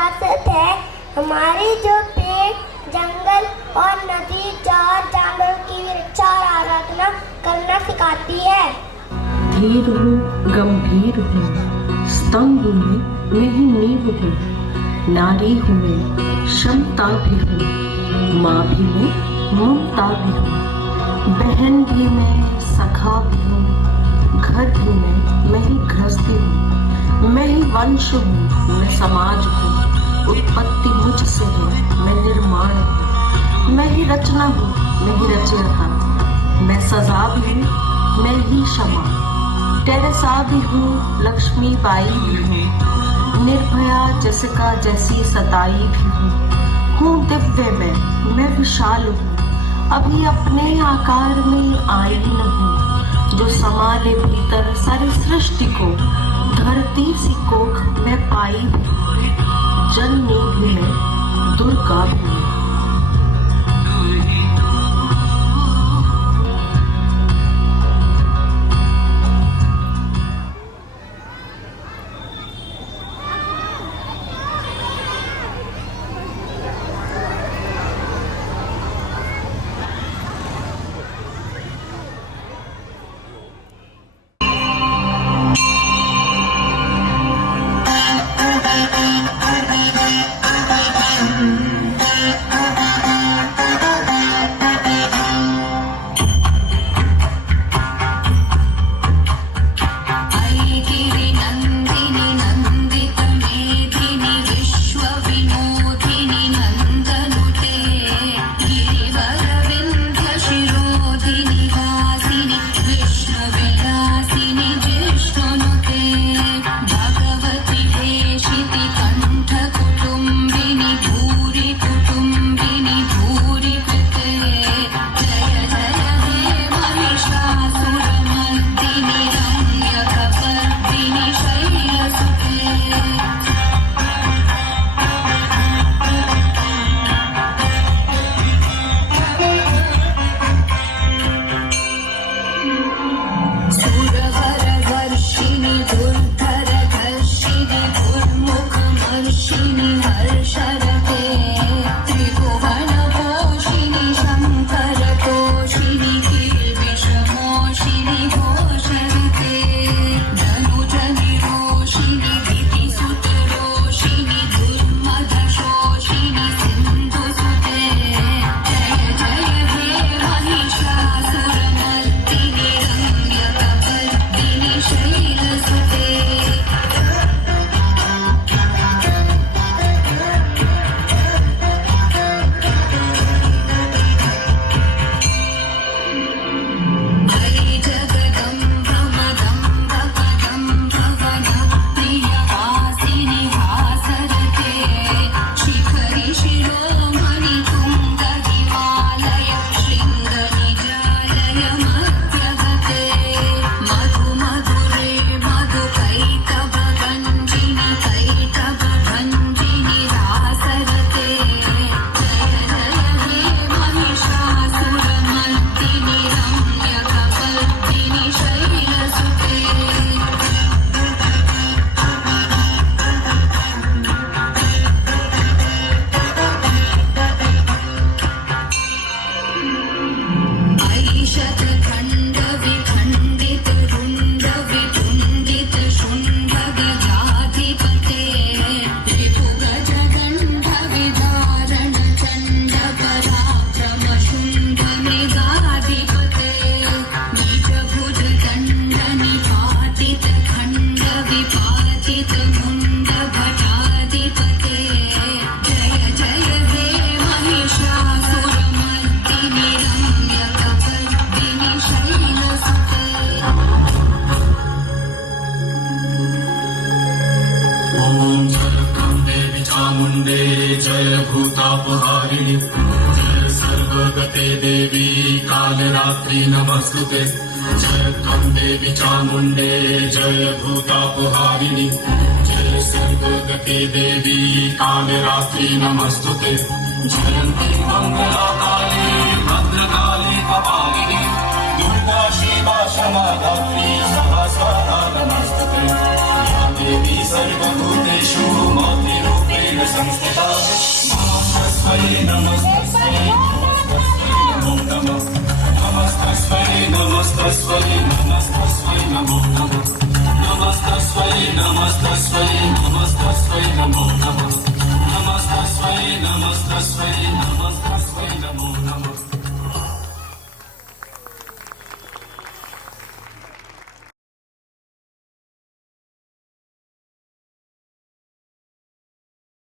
विरासत है। हमारे जो पेड़, जंगल और नदी और जानवरों की भी रक्षा और आराधना करना सिखाती है। धीर हूँ, गंभीर हूँ, स्तंभ में नहीं नींव हूँ। नारी हूँ मैं, क्षमता भी हूँ, माँ भी मैं, ममता भी हूँ। बहन भी मैं, सखा भी हूँ, घर भी मैं ही गृहस्थी हूँ। मैं ही वंश हूँ, मैं समाज हूँ, उत्पत्ति मुझसे है, मैं निर्माण हूँ। मैं ही रचना हूँ, मैं ही रचे रहा। मैं सजा भी हूँ, मैं ही क्षमा। टेरेसा भी हूँ, लक्ष्मीबाई भी हूँ। निर्भया जसिका जैसी सताई भी हूँ दिव्य मैं विशाल हूँ। अभी अपने आकार में आई न हूँ, जो समाले भीतर सारी सृष्टि को। धरती सी कोख मैं पाई भी हूँ, जननी भी मैं, दुर्गा भी मैं। भूतापहारिणि जय सर्वगते देवी कालरात्रि नमस्तुते। जय त्वं देवी चामुण्डे जय भूतापहारिणि जय सर्वगते देवी कालरात्रि नमस्तुते। जयन्ती मंगला काली भद्रकाली कपालिनी दुर्गा शिवा क्षमा धात्री सहस्रा नमस्तुते। या देवी सर्वभूतेषु मूर्तिरूपेण नमस्तस्यै नमस्तस्यै नमो नमः नमस्तस्यै नमस्तस्यै नमस्तस्यै नमो नमः नमस्तस्यै नमस्तस्यै नमस्तस्यै नमो नमः नमस्तस्यै नमस्तस्यै नमस्तस्यै नमो नमः